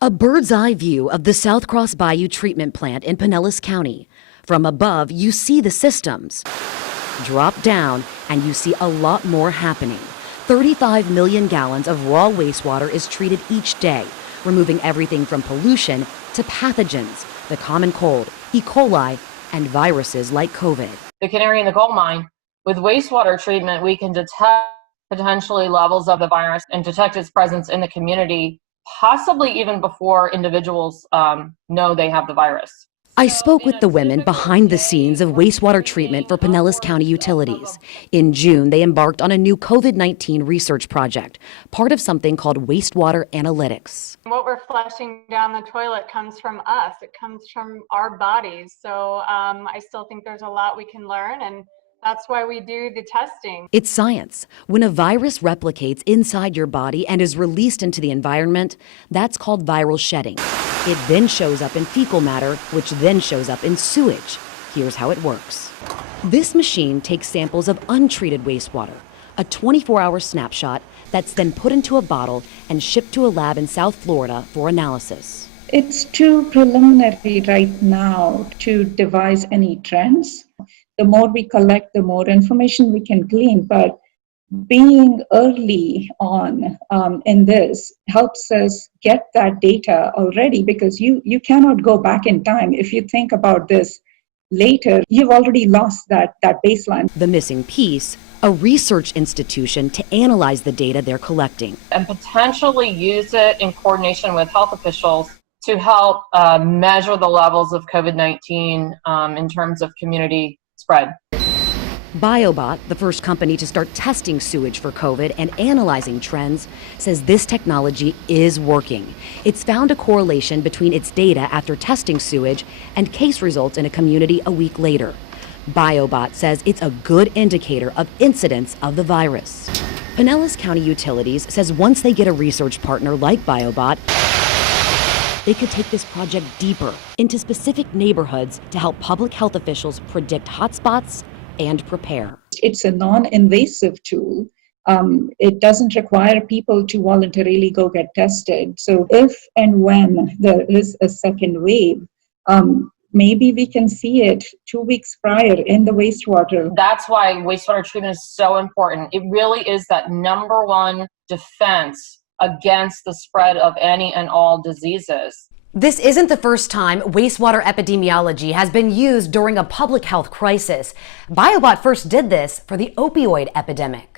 A bird's eye view of the South Cross Bayou treatment plant in Pinellas County. From above, you see the systems. Drop down, and you see a lot more happening. 35 million gallons of raw wastewater is treated each day, removing everything from pollution to pathogens, the common cold, E. coli, and viruses like COVID. The canary in the coal mine. With wastewater treatment, we can detect potentially levels of the virus and detect its presence in the community, possibly even before individuals know they have the virus. I spoke with the women behind the scenes of wastewater treatment for Pinellas County Utilities. In June, they embarked on a new COVID-19 research project, part of something called wastewater analytics. What we're flushing down the toilet comes from us. It comes from our bodies. So I still think there's a lot we can learn, and that's why we do the testing. It's science. When a virus replicates inside your body and is released into the environment, that's called viral shedding. It then shows up in fecal matter, which then shows up in sewage. Here's how it works. This machine takes samples of untreated wastewater, a 24-hour snapshot that's then put into a bottle and shipped to a lab in South Florida for analysis. It's too preliminary right now to devise any trends. The more we collect, the more information we can glean, but being early on in this helps us get that data already, because you cannot go back in time. If you think about this later, you've already lost that baseline. The missing piece, a research institution to analyze the data they're collecting. And potentially use it in coordination with health officials to help measure the levels of COVID-19 in terms of community spread. BioBot, the first company to start testing sewage for COVID and analyzing trends, says this technology is working. It's found a correlation between its data after testing sewage and case results in a community a week later. BioBot says it's a good indicator of incidence of the virus. Pinellas County Utilities says once they get a research partner like BioBot, they could take this project deeper into specific neighborhoods to help public health officials predict hotspots and prepare. It's a non-invasive tool. It doesn't require people to voluntarily go get tested. So if and when there is a second wave, maybe we can see it 2 weeks prior in the wastewater. That's why wastewater treatment is so important. It really is that number one defense against the spread of any and all diseases. This isn't the first time wastewater epidemiology has been used during a public health crisis. BioBot first did this for the opioid epidemic.